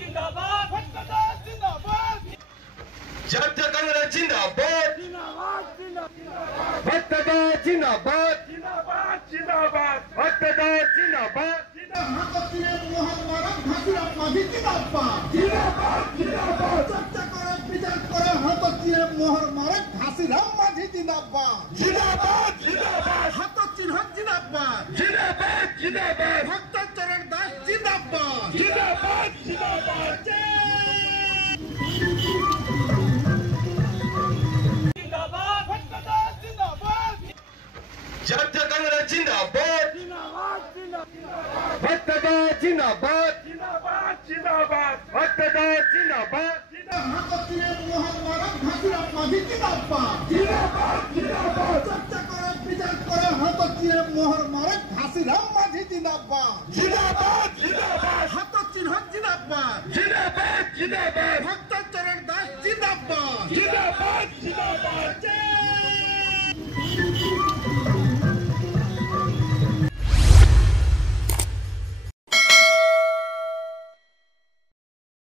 जिंदाबाद भ्रष्टाचार जिंदाबाद जनता कांग्रेस जिंदाबाद भ्रष्टाचार जिंदाबाद जिंदाबाद भ्रष्टाचार जिंदाबाद চর্চা করে বিচার করে হতচিরে মোহর মারে ঘাসিরাম মাঝি জিন্দাবাদ जिंदाबाद जिंदाबाद হতচির হক জিন্দাবাদ जिंदाबाद जिंदाबाद ভক্তচরণ দাস জিন্দাবাদ जिंदाबाद जिंदाबाद जिंदाबाद भ्रष्टाचार जिंदाबाद जनता कांग्रेस जिंदाबाद भ्रष्टाचार जिंदाबाद जिंदाबाद भ्रष्टाचार जिंदाबाद হতচিরে মোহর মারে ঘাসিরাম মাঝি জিন্দাবাদ চর্চা করে বিচার করে হতচিরে মোহর মারে ঘাসিরাম মাঝি জিন্দাবাদ जिंदाबाद जिंदाबाद হতচির হক জিন্দাবাদ जिंदाबाद जिंदाबाद ভক্তচরণ দাস জিন্দাবাদ जिंदाबाद जिंदाबाद